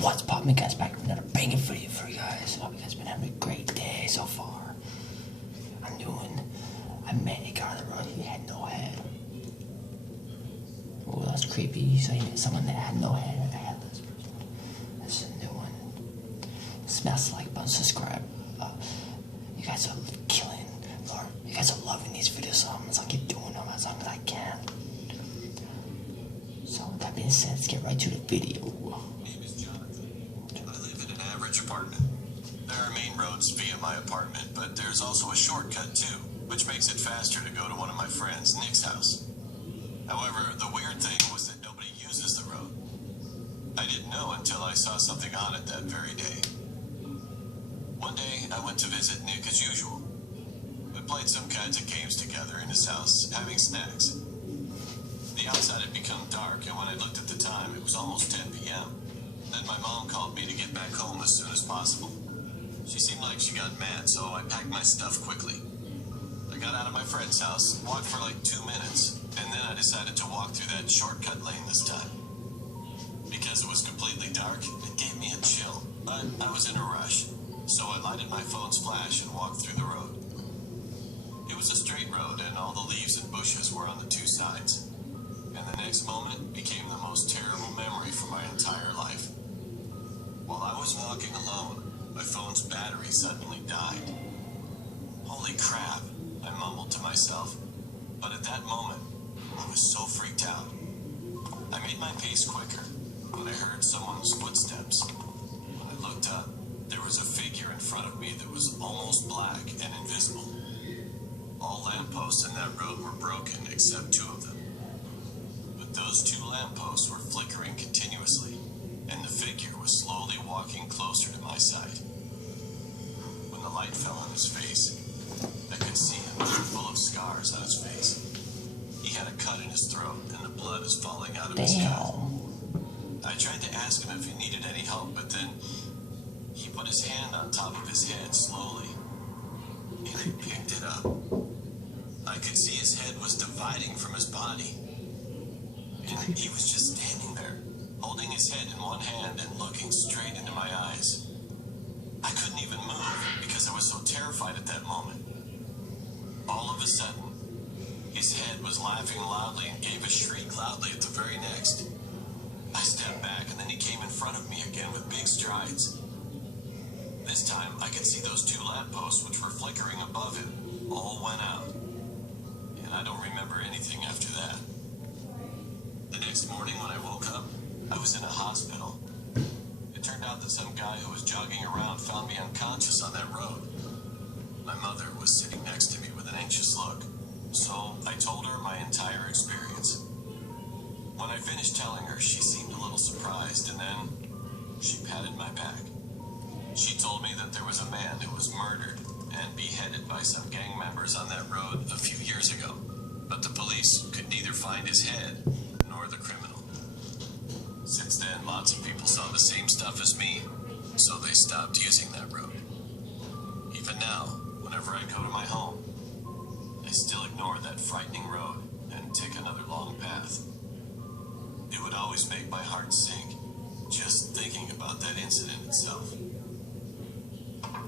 What's poppin', guys? Back with another banging video for you guys. Hope you guys been having a great day so far. I met a guy on the road. He had no head. Oh, that's creepy. So he met someone that had no head, a headless person. This is a new one. Smash the like button, subscribe. You guys are killing, Lord. You guys are loving these videos, so I'm gonna keep doing them as long as I can. So with that being said, let's get right to the video. My name is Jonathan. I live in an average apartment. There are main roads via my apartment, but there's also a shortcut too, which makes it faster to go to one of my friends, Nick's house. However, the weird thing was that nobody uses the road. I didn't know until I saw something on it that very day. One day, I went to visit Nick as usual. We played some kinds of games together in his house, having snacks. The outside had become dark, and when I looked at the time, it was almost 10 p.m. Then my mom called me to get back home as soon as possible. She seemed like she got mad, so I packed my stuff quickly. I got out of my friend's house, walked for like 2 minutes, and then I decided to walk through that shortcut lane this time. Because it was completely dark, it gave me a chill, but I was in a rush, so I lighted my phone's flash and walked through the road. It was a straight road, and all the leaves and bushes were on the two sides. And the next moment became the most terrible memory for my entire life. While I was walking alone, my phone's battery suddenly died. Holy crap, I mumbled to myself. But at that moment, I was so freaked out. I made my pace quicker when I heard someone's footsteps. When I looked up, there was a figure in front of me that was almost black and invisible. All lampposts in that road were broken except 2 of them. Those 2 lampposts were flickering continuously, and the figure was slowly walking closer to my side. When the light fell on his face, I could see him full of scars on his face. He had a cut in his throat, and the blood is falling out of his cut. I tried to ask him if he needed any help, but then he put his hand on top of his head slowly, and he picked it up. I could see his head was dividing from his body. And he was just standing there, holding his head in one hand and looking straight into my eyes. I couldn't even move because I was so terrified at that moment. All of a sudden, his head was laughing loudly and gave a shriek loudly at the very next. I stepped back and then he came in front of me again with big strides. This time, I could see those 2 lampposts which were flickering above him all went out. And I don't remember anything after that. The next morning when I woke up, I was in a hospital. It turned out that some guy who was jogging around found me unconscious on that road. My mother was sitting next to me with an anxious look, so I told her my entire experience. When I finished telling her, she seemed a little surprised, and then she patted my back. She told me that there was a man who was murdered and beheaded by some gang members on that road a few years ago, but the police could neither find his head nor the criminal. Since then, lots of people saw the same stuff as me, so they stopped using that road. Even now, whenever I go to my home, I still ignore that frightening road and take another long path. It would always make my heart sink just thinking about that incident itself.